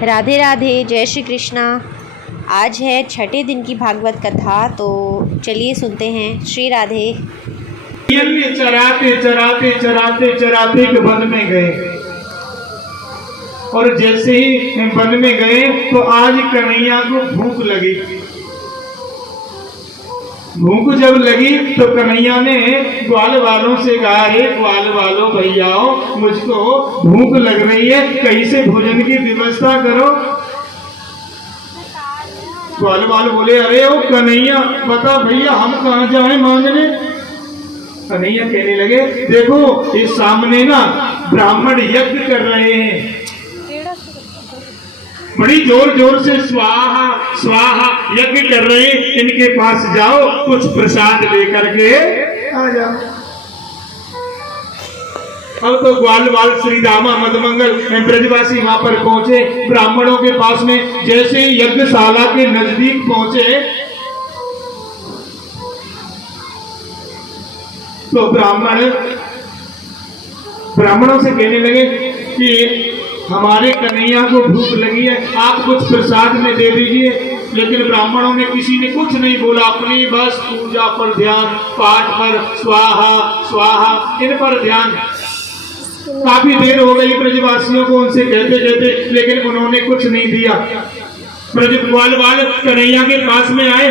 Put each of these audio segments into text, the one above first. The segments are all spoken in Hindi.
राधे राधे, जय श्री कृष्णा। आज है छठे दिन की भागवत कथा, तो चलिए सुनते हैं। श्री राधे। चराते चराते चराते चराते के वन में गए, और जैसे ही वन में गए तो आज कन्हैया को भूख लगी। भूख जब लगी तो कन्हैया ने ग्वाल वालों से कहा, हे ग्वाल वालों भैयाओ, मुझको भूख लग रही है, कहीं से भोजन की व्यवस्था करो। ग्वाल वाले बोले, अरे ओ कन्हैया, बता भैया हम कहाँ जाए मांगने। कन्हैया कहने लगे, देखो इस सामने ना ब्राह्मण यज्ञ कर रहे हैं, बड़ी जोर जोर से स्वाहा स्वाहा यज्ञ कर रहे हैं, इनके पास जाओ, कुछ प्रसाद लेकर के आ जाओ। अब तो ग्वाल वाल श्री दामा मदमंगल ब्रजवासी वहां पर पहुंचे। ब्राह्मणों के पास में जैसे ही यज्ञशाला के नजदीक पहुंचे तो ब्राह्मणों से कहने लगे कि हमारे कन्हैया को भूख लगी है, आप कुछ प्रसाद में दे दीजिए। लेकिन ब्राह्मणों में किसी ने कुछ नहीं बोला, अपनी बस पूजा पर ध्यान, पाठ पर, स्वाहा स्वाहा इन पर ध्यान। काफी देर हो गई ब्रजवासियों को उनसे कहते कहते, लेकिन उन्होंने कुछ नहीं दिया। ब्रजवाल वाल कन्हैया के पास में आए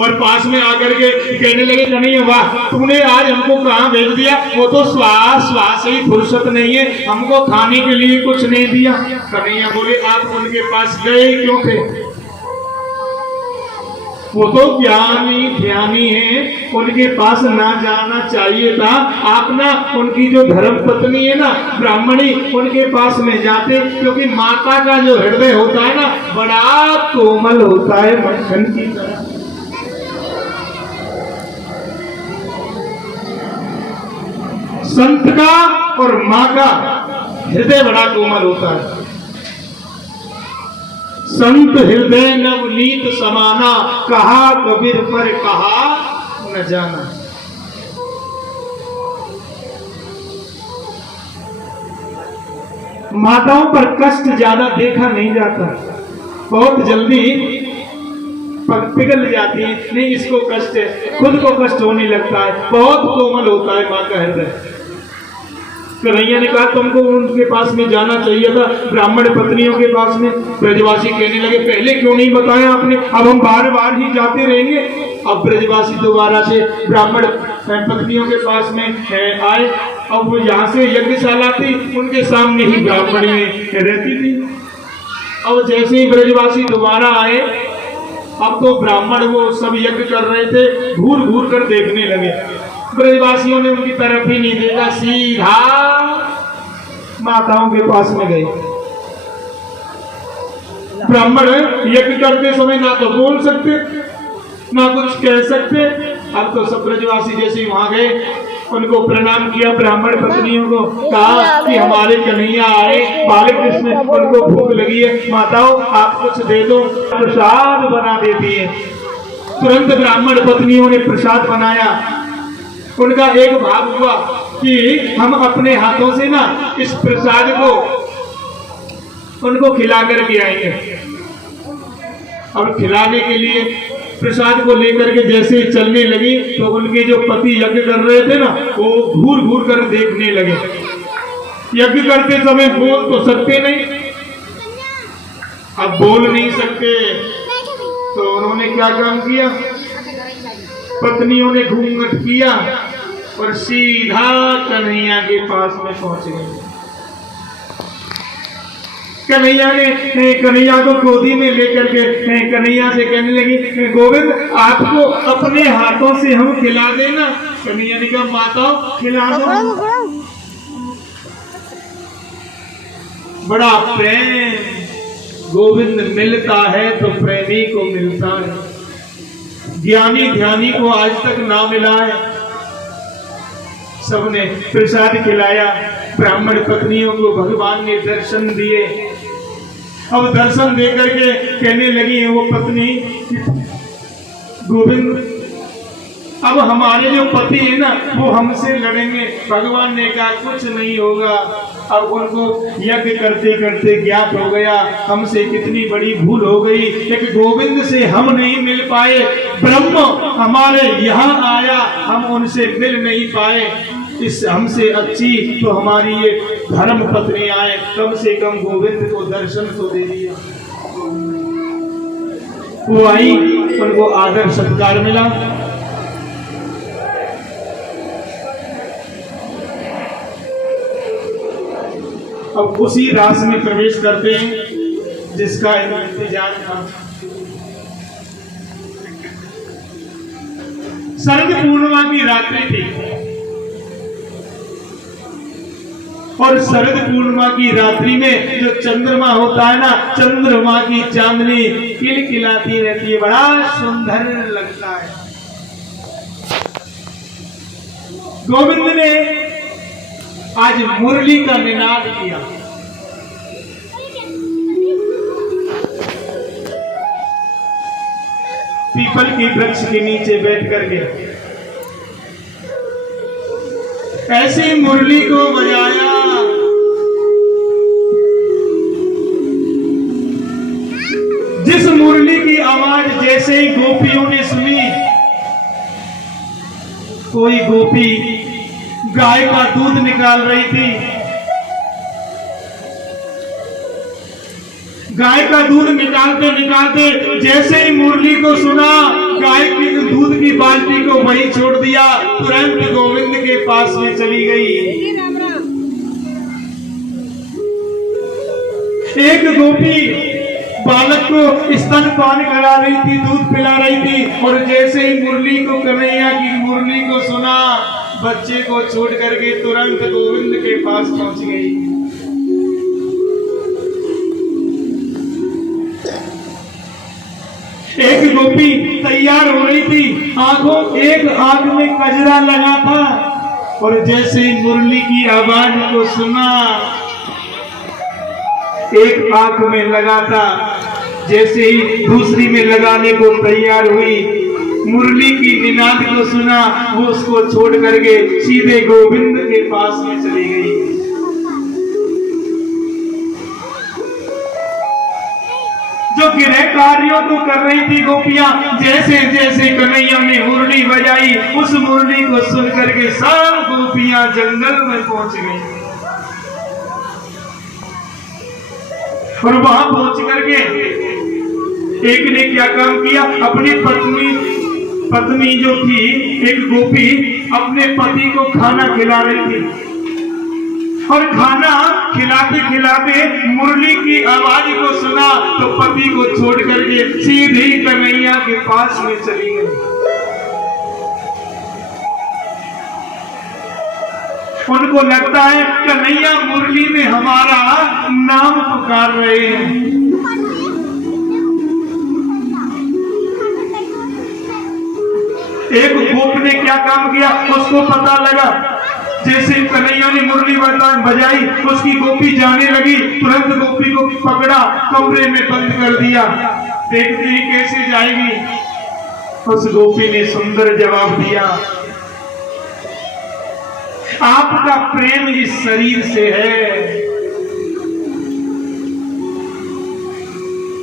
और पास में आकर के कहने लगे, कन्हैया वाह, तूने आज हमको कहाँ भेज दिया, वो तो स्वाहा से ही फुर्सत नहीं है, हमको खाने के लिए कुछ नहीं दिया। कन्हैया बोले, आप उनके पास गए क्यों थे? वो तो ज्ञानी ध्यानी है, उनके पास ना जाना चाहिए था। आप ना उनकी जो धर्म पत्नी है ना ब्राह्मणी, उनके पास में जाते, क्योंकि माता का जो हृदय होता है ना बड़ा कोमल होता है, मक्खन की तरह। संत का और माँ का हृदय बड़ा कोमल होता है। संत हृदय नवनीत समाना, कहा कबीर पर कहा न जाना। माताओं पर कष्ट ज्यादा देखा नहीं जाता, बहुत जल्दी पिघल जाती है। नहीं, इसको कष्ट है, खुद को कष्ट होने लगता है, बहुत कोमल होता है माँ का हृदय। कन्हैया ने कहा, तुमको उनके पास में जाना चाहिए था, ब्राह्मण पत्नियों के पास में। ब्रजवासी कहने लगे, पहले क्यों नहीं बताया आपने, अब हम बार बार ही जाते रहेंगे। अब ब्रजवासी दोबारा से ब्राह्मण पत्नियों के पास में आए। अब वो यहाँ से यज्ञशाला थी, उनके सामने ही ब्राह्मणी रहती थी। अब जैसे ही ब्रजवासी दोबारा आए, अब तो ब्राह्मण वो सब यज्ञ कर रहे थे, घूर घूर कर देखने लगे। ब्रजवासियों ने उनकी तरफ ही नहीं देखा, सीधा माताओं के पास में गए। ब्राह्मण यज्ञ करते समय ना तो बोल सकते, ना कुछ कह सकते। अब तो सब ब्रजवासी जैसे वहां गए, उनको प्रणाम किया, ब्राह्मण पत्नियों को कहा कि हमारे कन्हैया आए, बालकृष्ण, उनको भूख लगी है, माताओं आप कुछ दे दो, प्रसाद बना देती है। तुरंत ब्राह्मण पत्नियों ने प्रसाद बनाया। उनका एक भाव हुआ कि हम अपने हाथों से ना इस प्रसाद को उनको खिला करके आएंगे। अब खिलाने के लिए प्रसाद को लेकर के जैसे ही चलने लगी तो उनके जो पति यज्ञ कर रहे थे ना, वो घूर घूर कर देखने लगे। यज्ञ करते समय बोल तो सकते नहीं, अब बोल नहीं सकते तो उन्होंने क्या काम किया, पत्नियों ने घूंघट किया और सीधा कन्हैया के पास में पहुंच गए। कन्हैया को गोदी में लेकर के कन्हैया से कहने लगी, गोविंद आपको अपने हाथों से हम खिला देना। कन्हैया ने कहा, माता खिला दो। बड़ा प्रेम गोविंद मिलता है तो प्रेमी को मिलता है, ज्ञानी ध्यानी को आज तक ना मिला है। सबने प्रसाद खिलाया, ब्राह्मण पत्नियों को भगवान ने दर्शन दिए। अब दर्शन देकर के कहने लगी वो पत्नी, गोविंद अब हमारे जो पति है ना वो हमसे लड़ेंगे। भगवान ने कहा कुछ नहीं होगा। अब उनको यज्ञ करते करते ज्ञात हो गया हमसे कितनी बड़ी भूल हो गई। एक गोविंद से हम नहीं मिल पाए, ब्रह्म हमारे यहाँ आया, हम उनसे मिल नहीं पाए। इस हमसे अच्छी तो हमारी ये धर्म पत्नी आए, कम से कम गोविंद को दर्शन तो दे दिया। वो आई, उनको आदर सत्कार मिला। अब उसी रास में प्रवेश करते हैं जिसका इंतजार था। शरद पूर्णिमा की रात्रि थी और शरद पूर्णिमा की रात्रि में जो चंद्रमा होता है ना, चंद्रमा की चांदनी किलकिलाती रहती है, बड़ा सुंदर लगता है। गोविंद ने आज मुरली का निनाद किया। पीपल के वृक्ष के नीचे बैठ करके ऐसी मुरली को बजाया, जिस मुरली की आवाज जैसे ही गोपियों ने सुनी, कोई गोपी गाय का दूध निकाल रही थी। गाय का दूध निकालते निकालते जैसे ही मुरली को सुना, गाय की दूध की बाल्टी को वहीं छोड़ दिया, तुरंत गोविंद के पास में चली गई। एक गोपी बालक को स्तनपान करा रही थी, दूध पिला रही थी, और जैसे ही मुरली को, कन्हैया की मुरली को सुना, बच्चे को छोड़ करके तुरंत गोविंद के पास पहुंच गई। एक गोपी तैयार हो रही थी, एक आंख में कजरा लगा था, और जैसे ही मुरली की आवाज को सुना, एक आंख में लगा था, जैसे ही दूसरी में लगाने को तैयार हुई, मुरली की निनाद को सुना, वो उसको छोड़ करके सीधे गोविंद के पास में चली गई। जो गृह कार्यों को कर रही थी गोपियां, जैसे जैसे कन्हैया ने मुरली बजाई, उस मुरली को सुन करके सब गोपियां जंगल में पहुंच गई। और वहां पहुंच करके एक ने क्या काम किया, अपनी पत्नी जो थी, एक गोपी अपने पति को खाना खिला रही थी, और खाना खिलाते खिलाते मुरली की आवाज को सुना तो पति को छोड़ करके सीधे कन्हैया के पास में चली गई। उनको लगता है कन्हैया मुरली में हमारा नाम पुकार रहे हैं। एक गोप ने क्या काम किया, उसको पता लगा, जैसे कन्हैया ने मुरली बजाई, उसकी गोपी जाने लगी, तुरंत गोपी को पकड़ा, कमरे में बंद कर दिया। देखते ही कैसे जाएगी। उस गोपी ने सुंदर जवाब दिया, आपका प्रेम इस शरीर से है,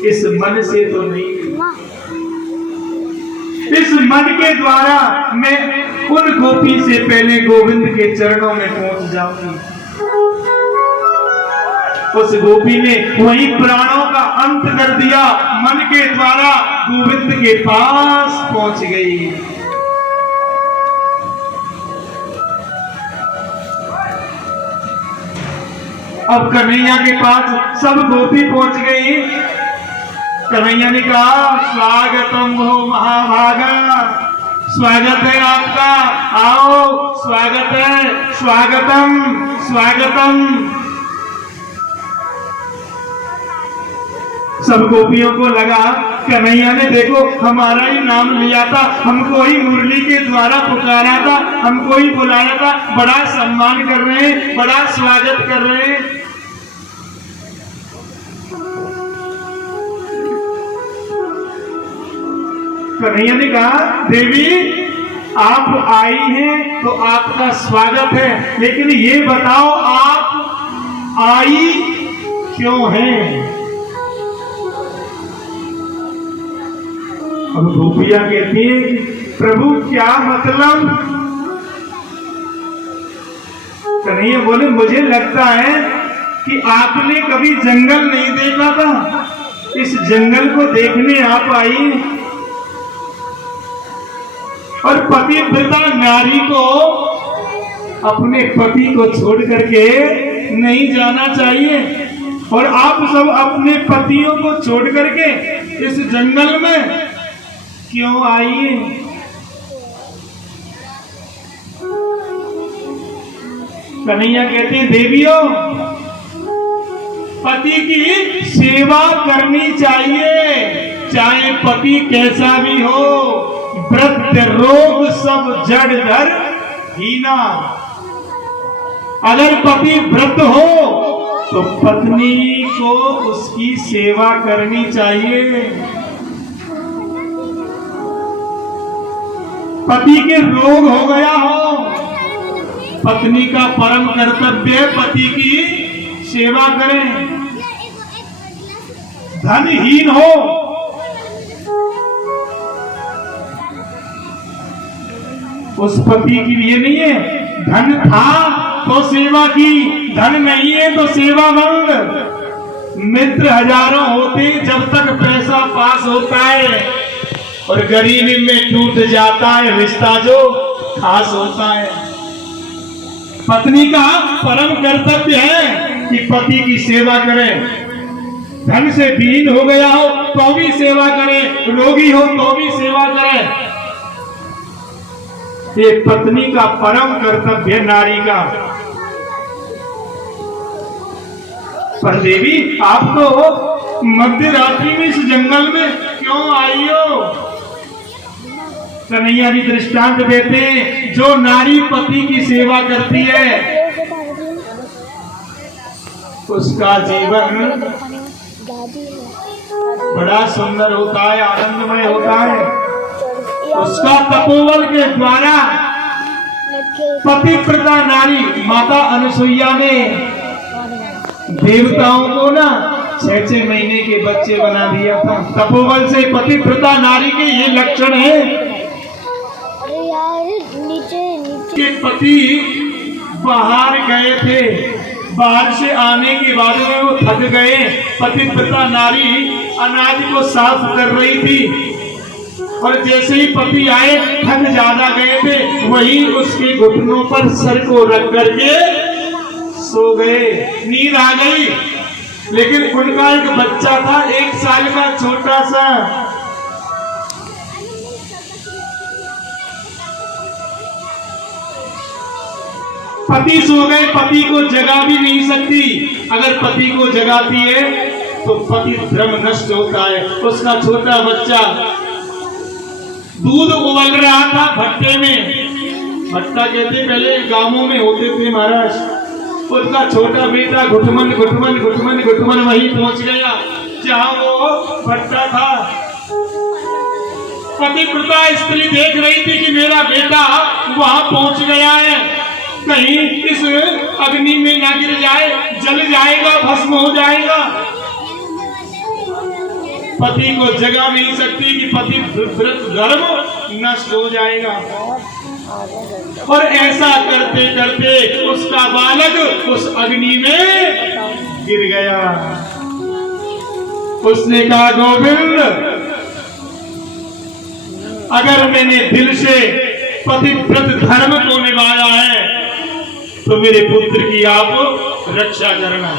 इस मन से तो नहीं। इस मन के द्वारा मैं उन गोपी से पहले गोविंद के चरणों में पहुंच जाऊंगी। उस गोपी ने वही प्राणों का अंत कर दिया, मन के द्वारा गोविंद के पास पहुंच गई। अब कन्हैया के पास सब गोपी पहुंच गई। कन्हैया ने कहा, स्वागतम हो महाभागा, स्वागत है आपका, आओ, स्वागत है, स्वागतम स्वागतम। सब गोपियों को लगा कन्हैया ने देखो हमारा ही नाम लिया था, हमको ही मुरली के द्वारा पुकारा था, हमको ही बुलाया था, बड़ा सम्मान कर रहे हैं, बड़ा स्वागत कर रहे हैं। कन्हैया ने कहा, देवी आप आई हैं तो आपका स्वागत है, लेकिन ये बताओ आप आई क्यों हैं? अब गोपियां कहती हैं प्रभु क्या मतलब? कन्हैया बोले मुझे लगता है कि आपने कभी जंगल नहीं देखा था, इस जंगल को देखने आप आई। और पतिव्रता नारी को अपने पति को छोड़ करके नहीं जाना चाहिए, और आप सब अपने पतियों को छोड़ करके इस जंगल में क्यों आई? कन्हैया कहते हैं देवियों, पति की सेवा करनी चाहिए, चाहे पति कैसा भी हो। वृद्ध रोग सब जड़ धर हीना। अगर पति वृद्ध हो तो पत्नी को उसकी सेवा करनी चाहिए। पति के रोग हो गया हो, पत्नी का परम कर्तव्य पति की सेवा करें। धनहीन हो, उस पति के लिए नहीं है, धन था तो सेवा की, धन नहीं है तो सेवा बंद। मित्र हजारों होते जब तक पैसा पास होता है, और गरीबी में टूट जाता है रिश्ता जो खास होता है। पत्नी का परम कर्तव्य है कि पति की सेवा करें। धन से दीन हो गया हो तो भी सेवा करें, रोगी हो तो भी सेवा करें। ये पत्नी का परम कर्तव्य नारी का। पर देवी आप तो मध्य रात्रि में इस जंगल में क्यों आई हो? कन्हैया जी दृष्टांत देते हैं, जो नारी पति की सेवा करती है उसका जीवन बड़ा सुंदर होता है, आनंदमय होता है। उसका तपोबल के द्वारा पतिव्रता नारी माता अनुसुईया ने देवताओं को ना 6-6 महीने के बच्चे बना दिया था। तपोबल से पतिव्रता नारी के ये लक्षण है कि पति बाहर गए थे, बाहर से आने के बाद में वो थक गए। पतिव्रता नारी अनाज को साफ कर रही थी, और जैसे ही पति आए थक ज्यादा गए थे, वही उसके घुटनों पर सर को रख करके सो गए। नींद आ गई, लेकिन उनका एक बच्चा था 1 साल का छोटा सा। पति सो गए, पति को जगा भी नहीं सकती। अगर पति को जगाती है तो पति धर्म नष्ट होता है। उसका छोटा बच्चा दूध उबल रहा था भट्टे में। भट्टा कहते पहले गांवों में होते थे महाराज। उसका छोटा बेटा घुटमन घुटमन घुटमन घुटमन वहीं पहुंच गया जहां वो भट्टा था। पतिव्रता स्त्री देख रही थी कि मेरा बेटा वहां पहुंच गया है, कहीं इस अग्नि में ना गिर जाए, जल जाएगा, भस्म हो जाएगा। पति को जगा नहीं सकती कि पति व्रत धर्म नष्ट हो जाएगा। और ऐसा करते करते उसका बालक उस अग्नि में गिर गया। उसने कहा गोविंद, अगर मैंने दिल से पतिव्रत धर्म को निभाया है तो मेरे पुत्र की आप रक्षा करना।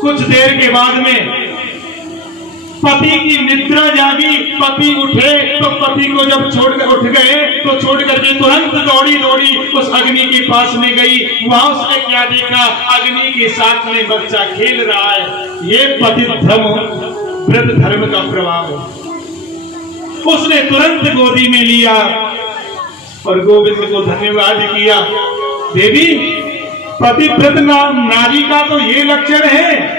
कुछ देर के बाद में पति की निद्रा जागी। पति उठे तो पति को जब छोड़कर उठ गए तो छोड़ करके तुरंत दौड़ी दौड़ी उस अग्नि के पास में गई। वहां उसने क्या देखा, अग्नि के साथ में बच्चा खेल रहा है। ये पति व्रत धर्म का प्रभाव है। उसने तुरंत गोदी में लिया और गोविंद को धन्यवाद किया। देवी, पतिव्रत नारी का तो ये लक्षण है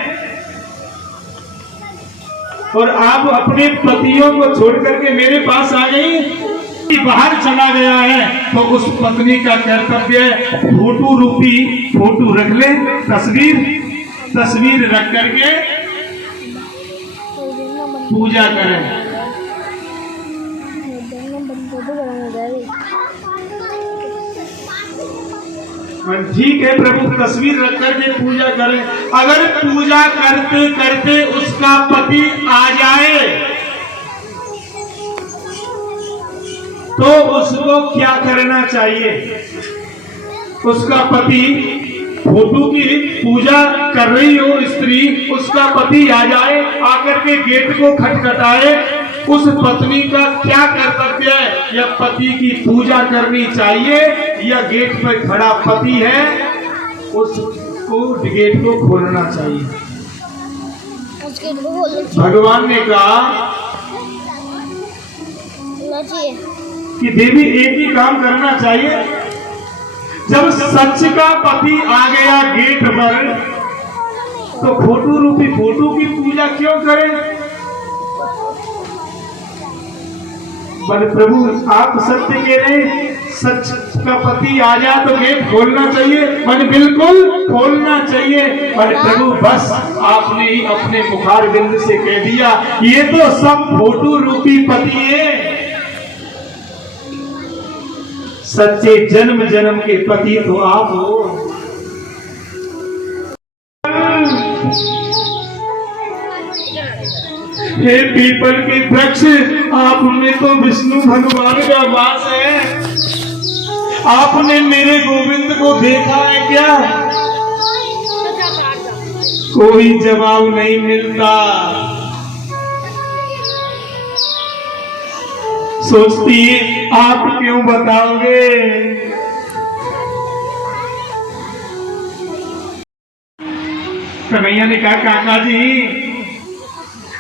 और आप अपने पतियों को छोड़ करके मेरे पास आ गई, बाहर चला गया है, तो उस पत्नी का कर्तव्य है फोटो रूपी फोटो रख ले, तस्वीर रख करके पूजा करें। ठीक है प्रभु, तस्वीर रख करके पूजा करें। अगर पूजा करते करते उसका पति आ जाए तो उसको क्या करना चाहिए? उसका पति, फोटो की पूजा कर रही हो स्त्री, उसका पति आ जाए, आकर के गेट को खटखटाए, उस पत्नी का क्या कर्तव्य है? या पति की पूजा करनी चाहिए या गेट पर खड़ा पति है उसको गेट को खोलना चाहिए? भगवान ने कहा कि देवी एक ही काम करना चाहिए, जब सच का पति आ गया गेट पर तो फोटो रूपी फोटो की पूजा क्यों करें? पर प्रभु आप सत्य कह रहे, सच का पति आ जाए तो गेट खोलना चाहिए, मन बिल्कुल खोलना चाहिए। पर प्रभु बस आपने ही अपने मुखार बिंद से कह दिया ये तो सब फोटो रूपी पति है, सच्चे जन्म जन्म के पति तो आप हो। हे पीपल के वृक्ष, आप में तो विष्णु भगवान का वास है, आपने मेरे गोविंद को देखा है क्या? कोई जवाब नहीं मिलता। सोचती आप क्यों बताओगे? कन्हैया ने कहा काका जी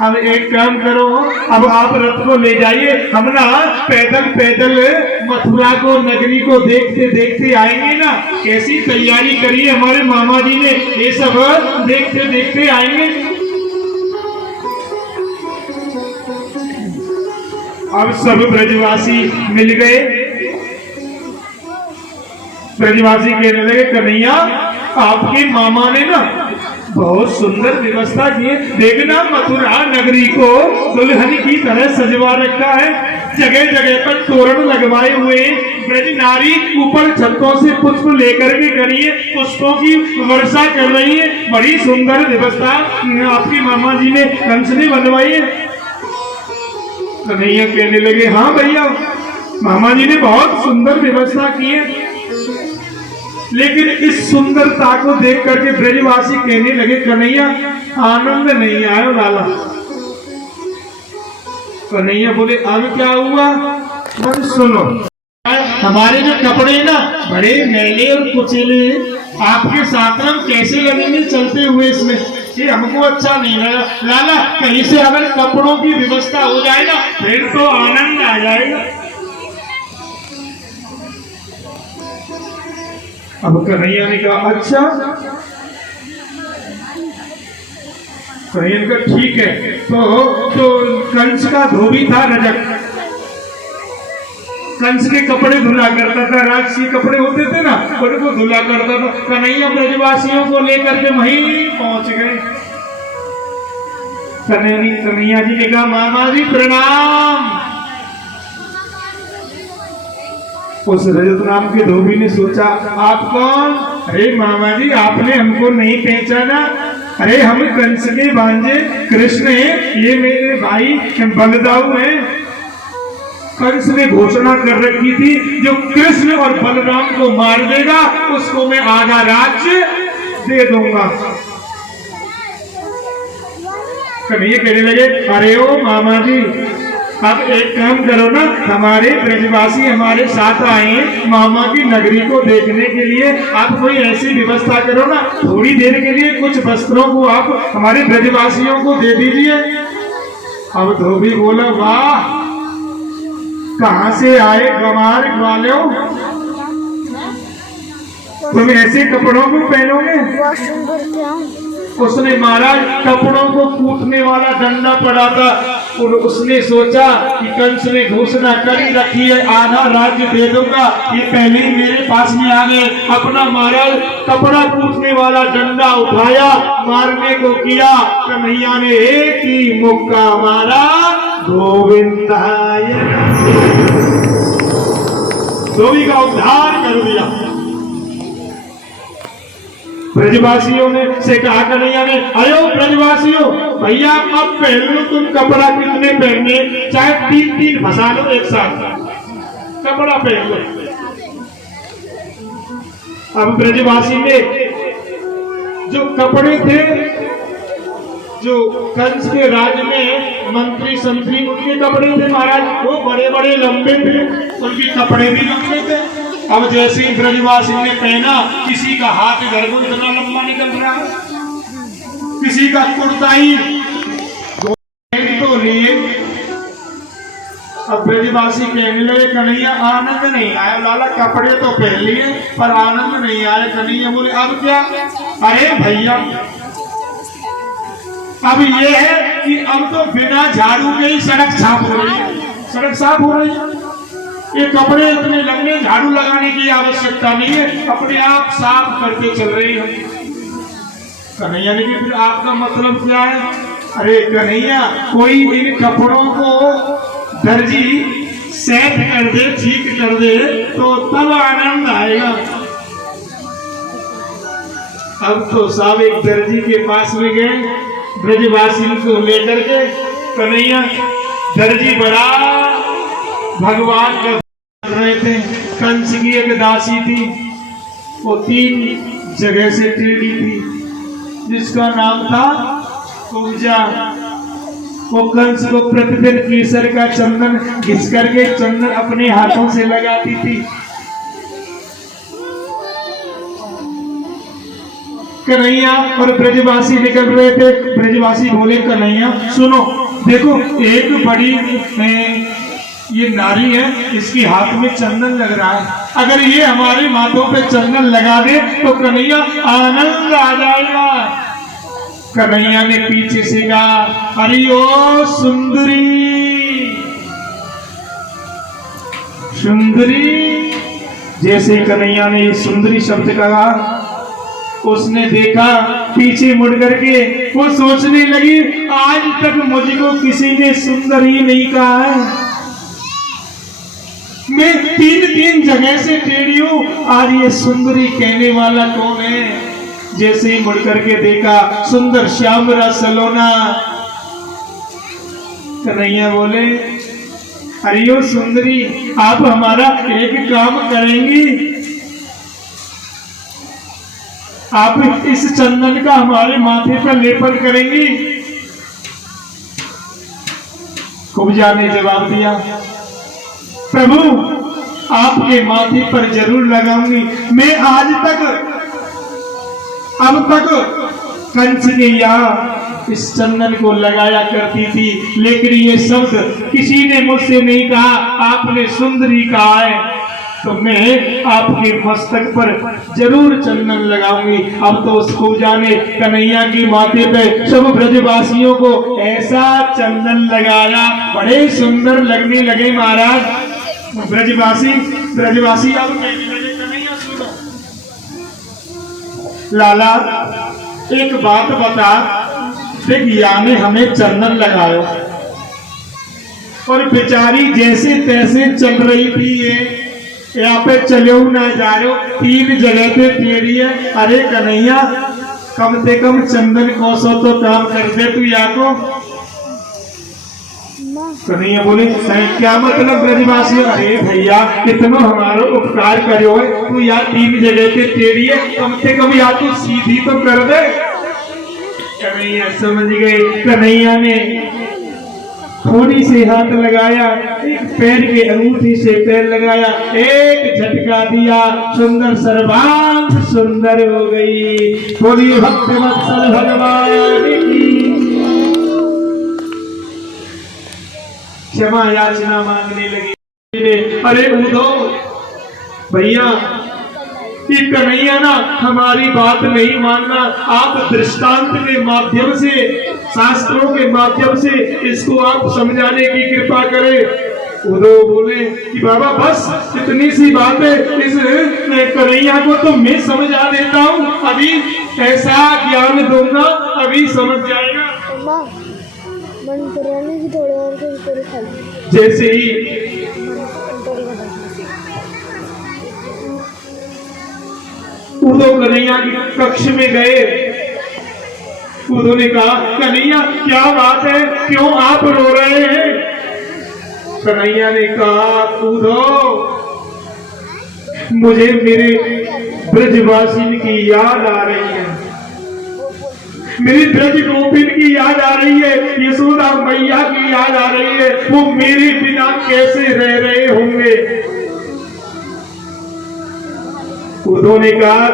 अब एक काम करो, अब आप रथ को ले जाइए, हम ना पैदल पैदल मथुरा को नगरी को देखते देखते आएंगे ना। कैसी तैयारी करी है हमारे मामा जी ने, ये सब देखते देखते आएंगे। अब सब ब्रजवासी मिल गए, ब्रजवासी कहने लगे कन्हैया आपके मामा ने ना बहुत सुंदर व्यवस्था की है, देखना मथुरा नगरी को दुल्हन की तरह सजवा रखा है, जगह जगह पर तोरण लगवाए हुए, ब्रज नारी ऊपर छतों से पुष्प लेकर के करी है, पुष्पों की वर्षा कर रही है, बड़ी सुंदर व्यवस्था आपके मामा जी ने कंस ने बनवाई है। कन्हैया कहने लगे हाँ भैया मामा जी ने बहुत सुंदर व्यवस्था की है, लेकिन इस सुंदरता को देख करके ब्रजवासी कहने लगे कन्हैया आनंद नहीं आया लाला। कन्हैया बोले अब क्या हुआ? बोले सुनो, हमारे जो कपड़े ना बड़े मैले और कुचेले, आपके साथ हम कैसे लगेंगे चलते हुए इसमें, ये हमको अच्छा नहीं लगा लाला। कहीं से अगर कपड़ों की व्यवस्था हो जाए ना फिर तो आनंद आ जाएगा। अब कन्हैया ने कहा अच्छा, कन्हैया ने कहा ठीक है। तो कंस का धोबी था रजक, कंस के कपड़े धुला करता था, राक्षसी कपड़े होते थे ना उनको धुला करता था। कन्हैया ब्रजवासियों को लेकर के वहीं पहुंच गए। कन्हैया जी ने कहा मामा जी प्रणाम। उस रजत नाम के धोबी ने सोचा आप कौन? अरे मामा जी आपने हमको नहीं पहचाना, अरे हम कंस के भांजे कृष्ण हैं, ये मेरे भाई बलदाऊ हैं। कंस ने घोषणा कर रखी थी जो कृष्ण और बलराम को मार देगा उसको मैं आधा राज्य दे दूंगा। कन्हैया कहने लगे अरे ओ मामा जी अब एक काम करो ना, हमारे ब्रजवासी हमारे साथ आए मामा की नगरी को देखने के लिए, आप कोई ऐसी व्यवस्था करो ना, थोड़ी देर के लिए कुछ वस्त्रों को आप हमारे ब्रजवासियों को दे दीजिए। अब धोबी बोला वाह कहां से आए गंवार वालों, तुम ऐसे कपड़ों को पहनोगे? उसने महाराज कपड़ों को कूटने वाला डंडा पड़ा था और उसने सोचा कि कंस ने घोषणा कर ही रखी है आधा राज्य दे दूंगा, ये पहले ही मेरे पास में आ गए। अपना महाराज कपड़ा कूटने वाला डंडा उठाया, मारने को किया। कन्हैया ने एक ही मुक्का मारा, गोविंदाय, धोबी का उद्धार कर दिया। ब्रजवासियों ने से कहा कन्हैया ने, अयो ब्रजवासियों, भैया अब पहन लो तुम कपड़ा, कितने पहनने, चाहे 3-3 फंसा लो एक साथ, कपड़ा पहन लो। अब ब्रजवासी ने जो कपड़े थे, जो कंस के राज में मंत्री संतरी उनके कपड़े थे महाराज, वो बड़े बड़े लंबे थे, उनके कपड़े भी लंबे थे। अब जैसे ही ब्रजवासी ने पहना, किसी का हाथ इधर को इतना लंबा निकल रहा है, किसी का कुर्ता ही तो लिए। अब ब्रजवासी कहने लगे, कन्हैया आनंद नहीं आया, लाला कपड़े तो पहन लिए पर आनंद नहीं आया। कन्हैया बोले, अब क्या? अरे भैया, अब ये है कि अब तो बिना झाड़ू के ही सड़क साफ हो रही है, सड़क साफ हो रही है। ये कपड़े इतने लगने, झाड़ू लगाने की आवश्यकता नहीं है, अपने आप साफ करके चल रही है। कन्हैया ने फिर आपका मतलब क्या है? अरे कन्हैया, कोई इन कपड़ों को दर्जी सेट कर दे, ठीक कर दे, तो तब आनंद आएगा। अब तो साहब एक दर्जी के पास में गए, ब्रजवासी को लेकर के। कन्हैया, दर्जी बड़ा भगवान का रहे थे। कंस की एक दासी थी, वो 3 जगह से टेढ़ी थी, जिसका नाम था कुब्जा। वो कंस को प्रतिदिन केसर का चंदन घिस करके चंदन अपने हाथों से लगाती थी। कन्हैया और ब्रजवासी निकल रहे थे। ब्रजवासी बोले, कन्हैया सुनो, देखो एक बड़ी ये नारी है, इसके हाथ में चंदन लग रहा है, अगर ये हमारे माथों पे चंदन लगा दे तो कन्हैया आनंद आ जाएगा। कन्हैया ने पीछे से कहा, अरे ओ सुंदरी, सुंदरी। जैसे कन्हैया ने सुंदरी शब्द कहा, उसने देखा, पीछे मुड़ करके वो सोचने लगी, आज तक मुझको किसी ने सुंदर ही नहीं कहा है, मैं 3 जगह से टेढ़ी हूं, आज ये सुंदरी कहने वाला कौन है? जैसे ही मुड़ करके देखा, सुंदर श्याम रस सलोना। कन्हैया बोले, अरे ओ सुंदरी, आप हमारा एक काम करेंगी, आप इस चंदन का हमारे माथे पर लेपन करेंगी? कुब्जा ने जवाब दिया, प्रभु आपके माथे पर जरूर लगाऊंगी। मैं आज तक, अब तक कंस के यहाँ इस चंदन को लगाया करती थी, लेकिन ये शब्द किसी ने मुझसे नहीं कहा, आपने सुंदरी कहा है, तो मैं आपके मस्तक पर जरूर चंदन लगाऊंगी। अब तो उस पूजा ने कन्हैया की माथे पे सब ब्रजवासियों को ऐसा चंदन लगाया, बड़े सुंदर लगने लगे महाराज। ब्रजवासी अब कहने लगे, कन्हैया सुनो, लाला एक बात बता, देख याने हमें चंदन लगायो और बेचारी जैसे तैसे चल रही थी, ये यहाँ पे चले ना जा रहे हो, 3 जगह पे टेढ़ी है। अरे कन्हैया, कम से कम चंदन कोसो तो काम कर दे तू या को। कन्हैया बोले, क्या मतलब ब्रजवासी? अरे भैया, कितना हमारा उपकार करो है, तू यार 3 जगह पे टेढ़ी है, कम से कम या तू सीधी तो कर दे। कन्हैया समझ गए। कन्हैया ने थोड़ी से हाथ लगाया, एक पैर के अंगूठी से पैर लगाया, एक झटका दिया, सुंदर सर्वांग सुंदर हो गई। बोलिए भक्त वत्सल भगवान की। क्षमा याचना मांगने लगी। अरे उद्धव भैया, कि कन्हैया ना हमारी बात नहीं मानना, आप दृष्टांत के माध्यम से, शास्त्रों के माध्यम से इसको आप समझाने की कृपा करें। उद्धव बोले कि बाबा बस इतनी सी बात है, इस कन्हैया को तो मैं समझा देता हूँ, अभी ऐसा ज्ञान दूंगा अभी समझ जाएगा। जैसे ही उद्धव कन्हैया की कक्ष में गए, उद्धव ने कहा कन्हैया क्या बात है, क्यों आप रो रहे हैं? कन्हैया ने कहा उद्धव मुझे मेरे ब्रजवासी की याद आ रही है, मेरी ब्रज गोपिन की याद आ रही है, यशोदा मैया की याद आ रही है, वो मेरे बिना कैसे रह रहे होंगे। उद्धव ने कहा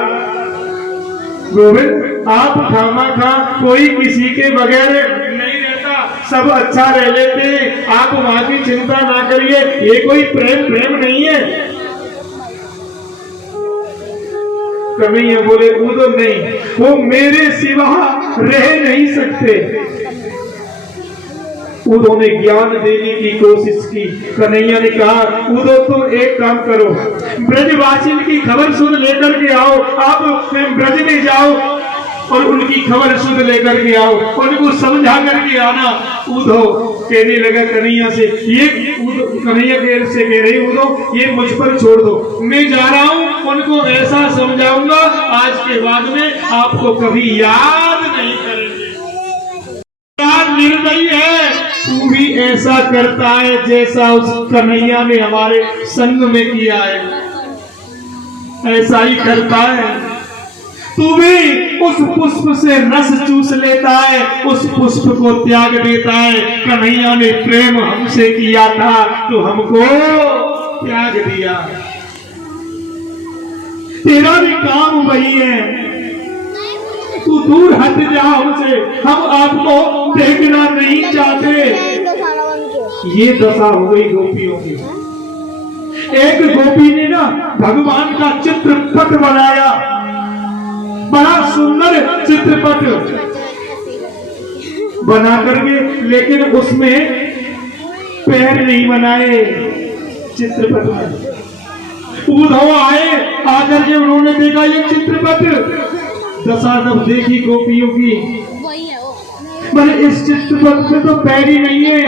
गोविंद आप खामा कोई किसी के बगैर नहीं रहता, सब अच्छा रह लेते, आप वहां की चिंता ना करिए, ये कोई प्रेम नहीं है। कन्हैया बोले उद्धव नहीं, वो मेरे सिवा रह नहीं सकते। उद्धव ने ज्ञान देने की कोशिश की। कन्हैया ने कहा उद्धव तो एक काम करो, ब्रजवासी की खबर सुन लेकर के आओ, आप ब्रज में जाओ और उनकी खबर सुन लेकर के आओ, उनको समझा करके आना। उद्धव कहने लगा कन्हैया से, ये कन्हैया से कह रही उद्धव ये मुझ पर छोड़ दो, मैं जा रहा हूँ, उनको ऐसा समझाऊंगा आज के बाद में आपको कभी याद नहीं करेंगे। निर्दयी है, तू भी ऐसा करता है जैसा उस कन्हैया ने हमारे संग में किया है, ऐसा ही करता है। तू भी उस पुष्प से रस चूस लेता है, उस पुष्प को त्याग देता है। कन्हैया ने प्रेम हमसे किया था तो हमको त्याग दिया। तेरा भी काम वही है, तू दूर हट जा हमसे, हम आपको देखना नहीं चाहते। ये दशा हो गई गोपियों की। एक गोपी ने ना भगवान का चित्रपट बनाया, बड़ा सुंदर चित्रपट बना करके, लेकिन उसमें पैर नहीं बनाए चित्रपट में। उद्धव आए, आकर के उन्होंने देखा ये चित्रपट, दशा तब देखी गोपियों की, मैंने इस चित्रपट में तो पैर ही नहीं है।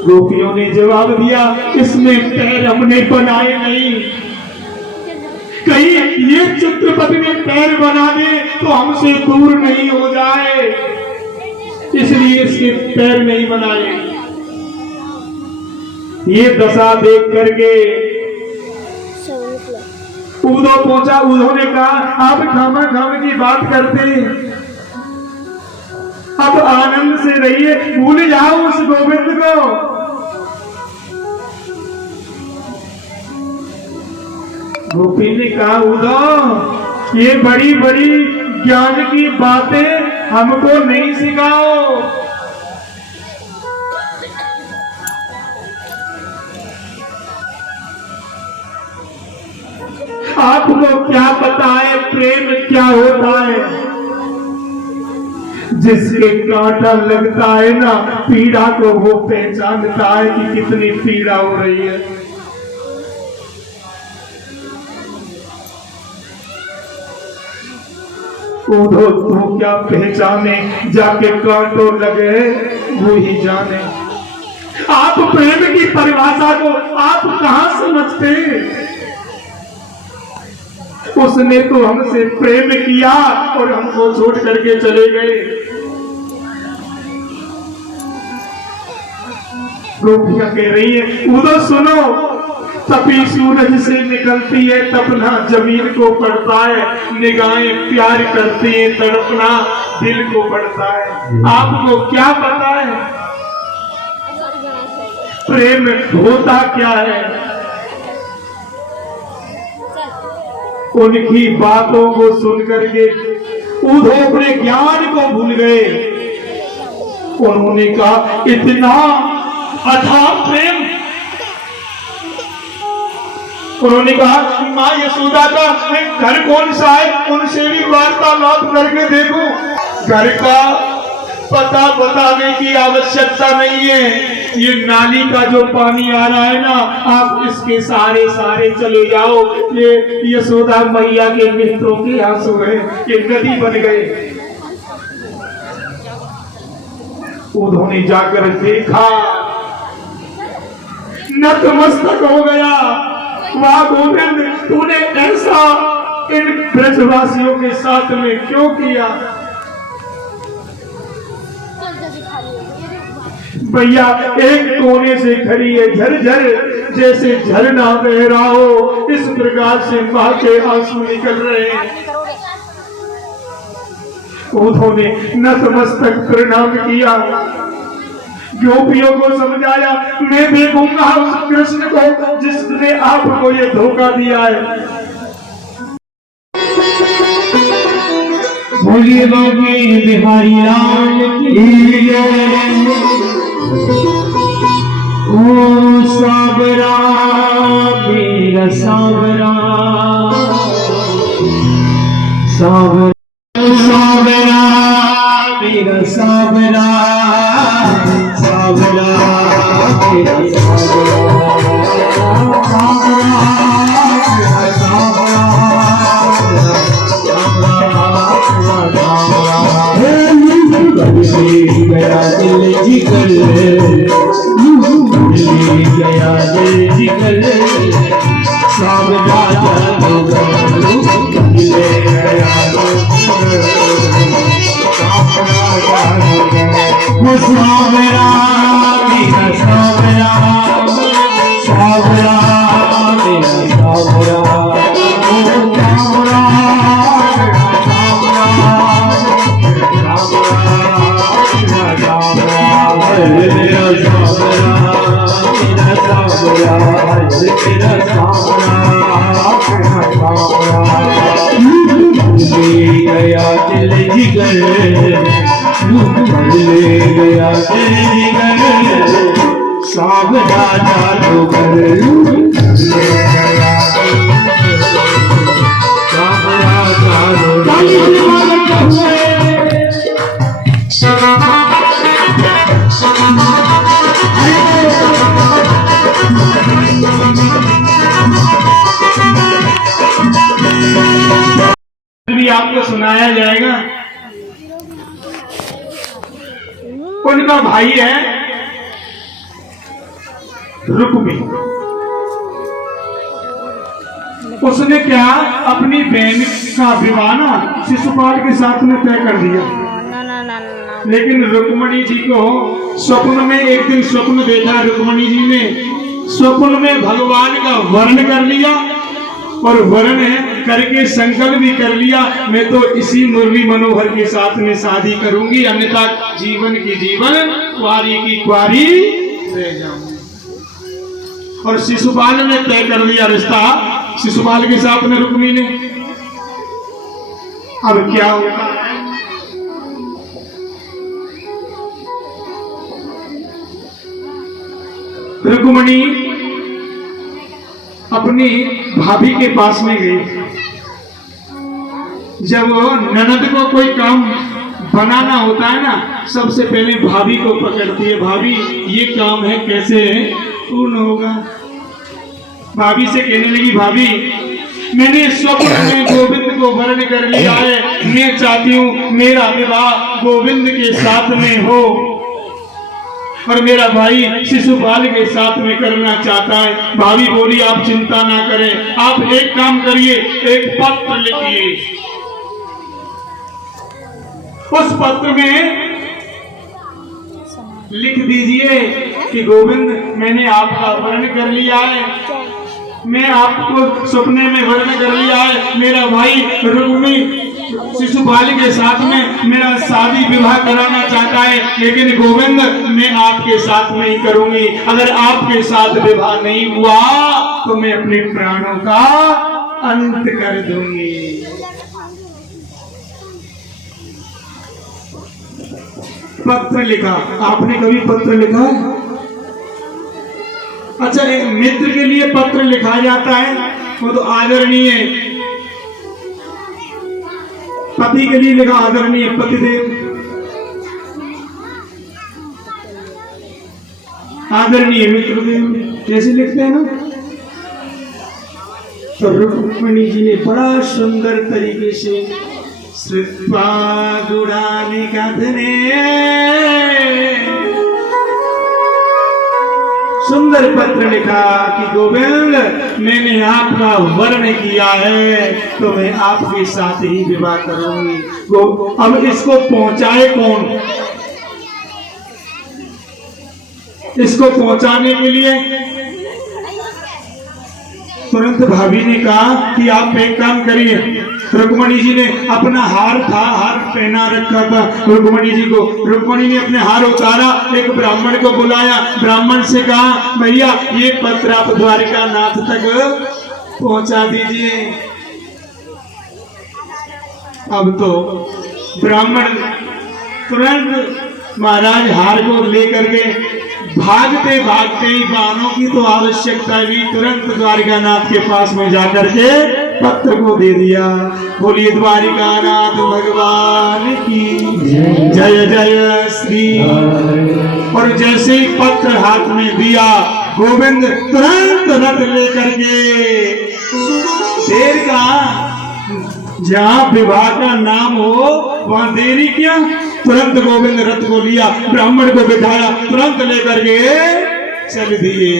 गोपियों ने जवाब दिया इसमें पैर हमने बनाए नहीं, कहीं ये चित्रपट में पैर बना दे तो हमसे दूर नहीं हो जाए, इसलिए इसके पैर नहीं बनाए। ये दशा देख करके उद्धव पहुंचा। उद्धव ने कहा आप खामा की बात करते हैं, अब आनंद से रहिए, भूल जाओ उस गोविंद को। गोपी ने कहा उद्धव ये बड़ी बड़ी ज्ञान की बातें हमको नहीं सिखाओ। आपको क्या पता है प्रेम क्या होता है? जिसके कांटा लगता है ना पीड़ा को, वो पहचानता है कि कितनी पीड़ा हो रही है। उद्धव तो क्या पहचाने, जाके कांटों लगे वो ही जाने। आप प्रेम की परिभाषा को आप कहां समझते? उसने तो हमसे प्रेम किया और हमको छोड़ करके चले गए। गोपियां कह रही है उद्धव सुनो, तपी सूरज से निकलती है तपना जमीन को पड़ता है, निगाहें प्यार करती है तड़पना दिल को पड़ता है। आपको क्या पता है प्रेम होता क्या है? उनकी बातों को सुन करके उद्धव अपने ज्ञान को भूल गए। उन्होंने कहा इतना अथाह प्रेम उन्होंने कहा माँ यशोदा का घर कौन सा है, उनसे भी वार्तालाप करके देखो। घर का पता बताने की आवश्यकता नहीं है, ये नाली का जो पानी आ रहा है ना, आप इसके सहारे चले जाओ। ये यशोदा मैया के मित्रों के आंसू है, ये नदी बन गए। उन्होंने जाकर देखा, नतमस्तक हो गया। वाह गोविंद, तूने ऐसा इन ब्रजवासियों के साथ में क्यों किया? भैया एक कोने से खड़ी है, झरझर जैसे झरना बह रहा हो, इस प्रकार से मां के आंसू निकल रहे हैं। उन्होंने नतमस्तक प्रणाम किया, गोपियों को समझाया, मैं देखूंगा उस कृष्ण को जिसने आपको ये धोखा दिया है। बोलिए बाकी बिहारी लाल की जय। ओ सावरा मेरा सावरा, सावरा सावरा मेरा सावरा, सावरा मेरा गया दिल जिगर, गया दिल जिगर, सावरा सावरा मेरा सावरा, सावरा मेरा सावरा, गया दिल जिगर, ले गया दिल जिगर, सावरा जादूगर ले गया, सावरा जादूगर। भी आपको सुनाया जाएगा। उनका भाई है रुक्मी। उसने क्या अपनी बहन का विवाह ना शिशुपाल के साथ में तय कर दिया, लेकिन रुक्मणी जी को स्वप्न में एक दिन स्वप्न देखा। रुक्मणी जी ने स्वप्न में भगवान का वर्ण कर लिया और वर्ण करके संकल्प भी कर लिया, मैं तो इसी मुरली मनोहर के साथ में शादी करूंगी, अन्यथा जीवन की जीवन, क्वारी की क्वारी रह जाऊंगी। और शिशुपाल ने तय कर लिया रिश्ता शिशुपाल के साथ में रुक्मी ने। अब क्या होगा? रुक्मणी अपनी भाभी के पास में गई। जब ननद को कोई काम बनाना होता है ना, सबसे पहले भाभी को पकड़ती है, भाभी ये काम है कैसे पूर्ण होगा। भाभी से कहने लगी, भाभी मैंने स्वप्न में गोविंद को वर्ण कर लिया है, मैं चाहती हूँ मेरा विवाह गोविंद के साथ में हो और मेरा भाई शिशुपाल के साथ में करना चाहता है। भाभी बोली, आप चिंता ना करें, आप एक काम करिए, एक पत्र लिखिए। उस पत्र में लिख दीजिए कि गोविंद मैंने आपका वर्ण कर लिया है, मैं आपको सपने में वर्ण कर लिया है, मेरा भाई रुक्मी शिशुपाल के साथ में मेरा शादी विवाह कराना चाहता है, लेकिन गोविंद मैं आपके साथ नहीं करूंगी। अगर आपके साथ विवाह नहीं हुआ तो मैं अपने प्राणों का अंत कर दूंगी। पत्र लिखा। आपने कभी पत्र लिखा है? अच्छा, एक मित्र के लिए पत्र लिखा जाता है, वो तो आदरणीय पति के लिए लिखा, आदरणीय पतिदेव, आदरणीय मित्रदेव जैसे लिखते हैं ना। तो रुक्मिणी जी ने बड़ा सुंदर तरीके से श्रुत्वा गुणानि कथने सुंदर पत्र लिखा कि गोविंद, मैंने आपका वर्ण किया है तो मैं आपके साथ ही विवाह करूंगी। अब इसको पहुंचाए कौन? इसको पहुंचाने के लिए तुरंत भाभी ने कहा कि आप एक काम करिए। रुक्मणी जी ने अपना हार पहना रखा था रुक्मणी जी को। रुक्मणी ने अपने हार उतारा, एक ब्राह्मण को बुलाया, ब्राह्मण से कहा भैया ये पत्र आप द्वारिका नाथ तक पहुंचा दीजिए। अब तो ब्राह्मण तुरंत महाराज हार को लेकर के भागते भागते ही बाणों की तो आवश्यकता नहीं, तुरंत द्वारिका नाथ के पास में जाकर के पत्र को दे दिया। बोलिए द्वारिका नाथ भगवान की जय जय श्री। और जैसे ही पत्र हाथ में दिया, गोविंद तुरंत रथ लेकर के, देर का जहाँ विवाह का नाम हो वहां देरी क्या, तुरंत गोविंद रथ को लिया, ब्राह्मण को बिठाया, तुरंत लेकर के चल दिए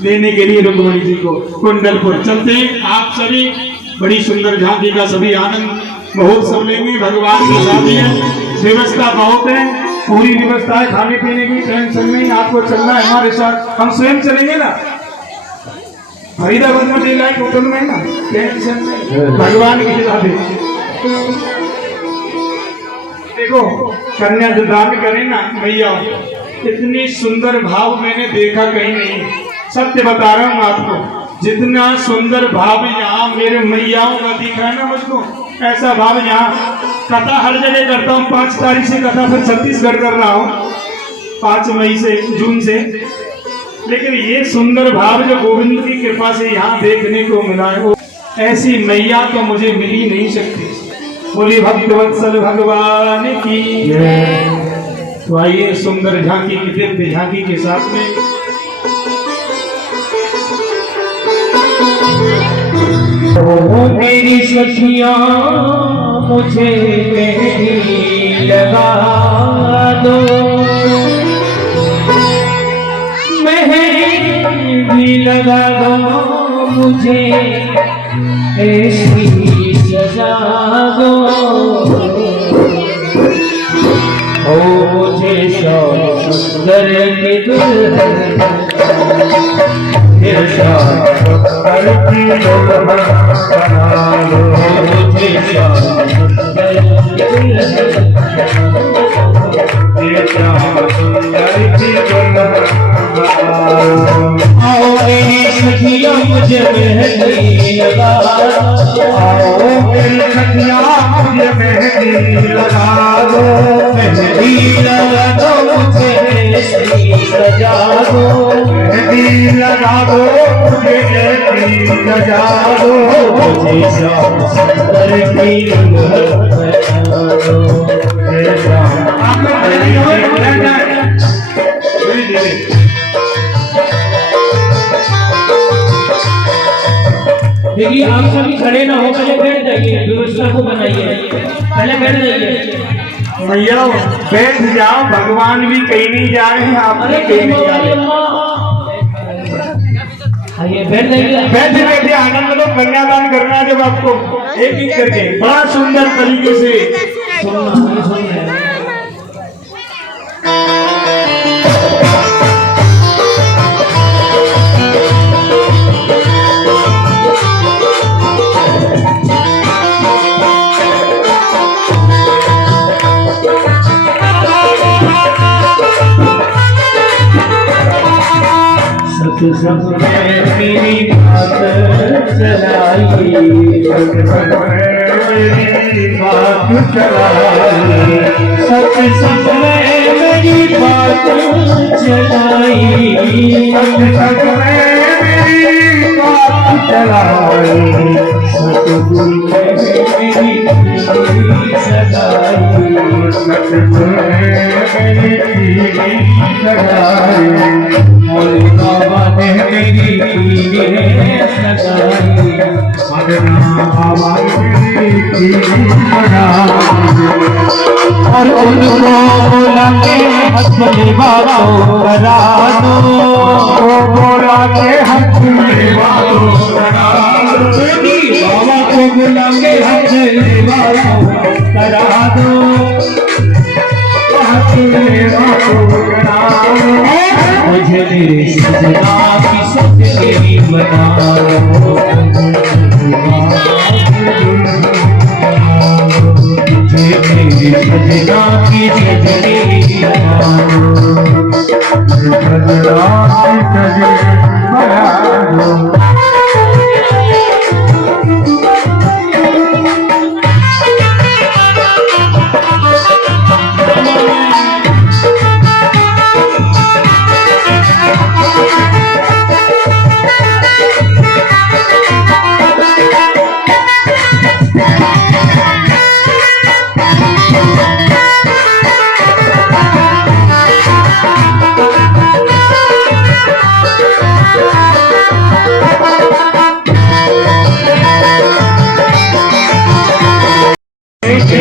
लेने के लिए रुक्मणी जी को कुंडलपुर। चलते आप सभी बड़ी सुंदर झांकी का सभी आनंद महोत्सव लेंगे। भगवान की शादी है, व्यवस्था बहुत है, पूरी व्यवस्था है, खाने पीने की टेंशन नहीं। आपको चलना है हमारे साथ, हम स्वयं चलेंगे ना, फरीदाबाद में लाइक होटल में ना, टेंशन नहीं, भगवान की शादी। देखो कन्या जो दान करे ना भैया, इतनी सुंदर भाव मैंने देखा कहीं नहीं। सत्य बता रहा हूँ आपको, जितना सुंदर भाव यहाँ मेरे मैयाओं का दिखा है ना मुझको, ऐसा भाव यहाँ कथा हर जगह करता हूँ। 5 तारीख से कथा फिर छत्तीसगढ़ कर रहा हूँ, 5 मई से, जून से। लेकिन ये सुंदर भाव जो गोविंद की कृपा से यहाँ देखने को मिला है, ऐसी मैया तो मुझे मिल ही नहीं सकती। बोली भक्तवत्सल भगवान की। तो आइए सुंदर झांकी की, दिव्य झांकी के साथ में मेरी सखियां मुझे मेहंदी लगा दो, मेहंदी लगा दो मुझे, ऐसी सजा दो, ओ मुझे सुंदर की दुल्हन, करती बना लो, मुझे आओ मेरी सखियां मुझे मेहंदी लगा दो, आओ मेरी सखियां मुझे मेहंदी लगा दो, मेहंदी लगा दो मुझे, ऐसी सजा दो, मेहंदी लगा दो मुझे, ऐसी सजा दो, मुझे श्याम सुंदर की दुल्हन बना दो, देखिए आप सभी खड़े ना हो, पहले बैठ जाइए, व्यवस्था को बनाइए, पहले बैठ जाइए। भैया बैठ जाओ, भगवान भी कहीं नहीं जा रहे हैं, आप भी कहीं नहीं जा रहे। आइए बैठ जाइए, बैठे बैठे आनंद लो। कन्यादान करना है जब आपको, एक एक करके बड़ा सुंदर तरीके से सुनना। सब मेरी बात चलाई, मेरी बात चलाई, सत्संग में मेरी बात चलाई, सत्संग में मेरी बात चलाए सतगुरु ने मेरी सगाई सतगुरु ने मेरी सगाई मोरे बाबा ने मेरी सगाई मदना बाबा ने मेरी और उनको बोला के हंसले बाबा करा दो बोला के हंसले बाबा करा दो बाबा को बोला के हंसले बाबा करा दो हंसले बाबा करा दो मुझे मेरे सजना की सजनी बना दो मेरी सजना की सजनी बना दो सजना की सजनी बना दो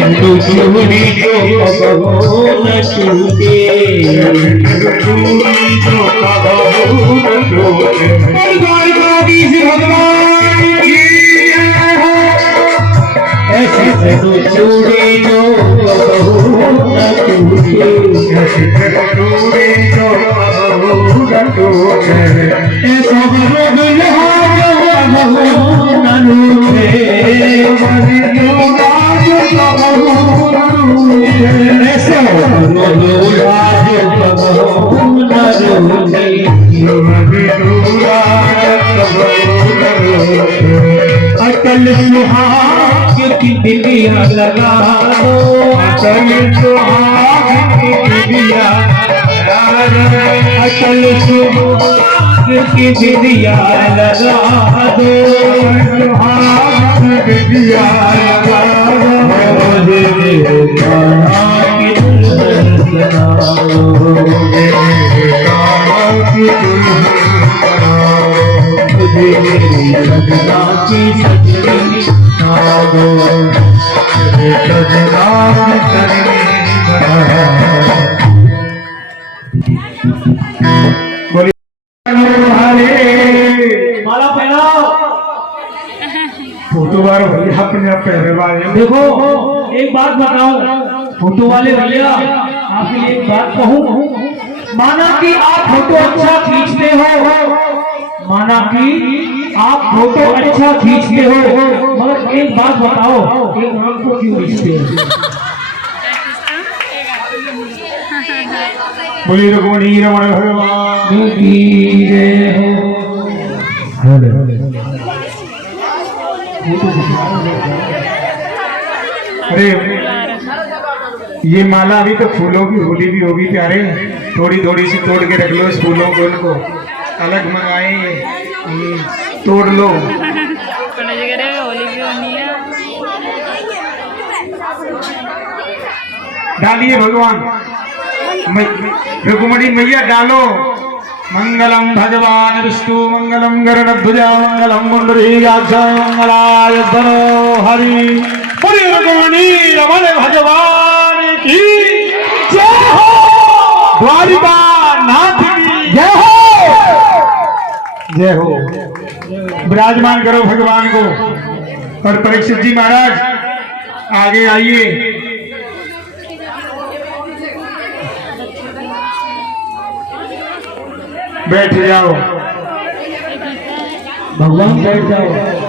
चूड़ी जो कबो न टूटे चूड़ी जो कबो न टूटे भगवान की ऐसे चूड़ी जो कबो न टूटे चूड़ी जो कबो न टूटे ऐसा रोग न टूटे अटल सुहाग की दिलिया लगा दो अटल सुहाग की दिलिया अटल सुहाग की दिलिया लगा दो सुहाग की दिलिया लगा दो की दुल्हन बनाओ की दुल्हन मुझे मेरी सजना की सजनी बना दो सजना की सजनी माला पहनाओ फोटो वाले भैया अपने पहले वाले देखो एक बात बताओ फोटो वाले भैया आपके लिए एक बात कहूँ माना कि आप फोटो अच्छा खींचते हो माना कि आप फोटो अच्छा खींचते हो मगर एक बात बताओ एक नाम को क्यों खींचते हो बोली रघुमणि रमण भगवान की जय हो अरे ये माला अभी तो फूलों की होली भी होगी प्यारे थोड़ी थोड़ी सी तोड़ के रख लो इस फूलों को उनको अलग मंगाए तोड़ लो डालिए भगवान रघुमणि मैया डालो मंगलम भगवान विष्णु मंगलम गरुड़ध्वजा मंगलम पुंडरीकाक्ष मंगलाय धनो हरि बोले रघुमणि रमण भगवान की जय हो द्वारिका नाथ की जय हो जय हो विराजमान करो भगवान को और परीक्षित जी महाराज आगे आइए बैठ जाओ भगवान बैठ जाओ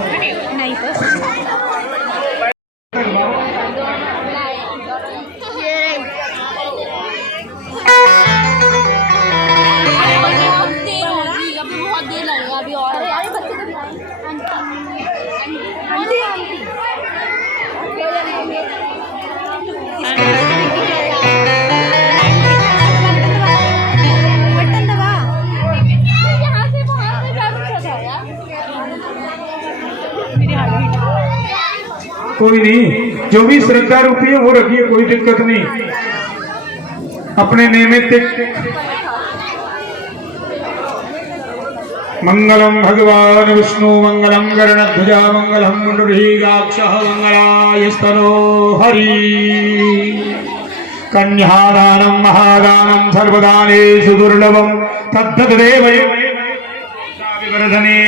कोई नहीं, जो भी श्रद्धा रूपी है वो रखिए, कोई दिक्कत नहीं। अपने नैमित्तिक मंगलम भगवान विष्णु मंगलम गरुड़ध्वजा मंगलम पुंडरीकाक्षः मंगलायस्तनो हरि। कन्यादानं महादानं सर्वदानेषु दुर्लभं तद्देव विवर्धने।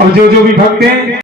अब जो जो भी भक्त हैं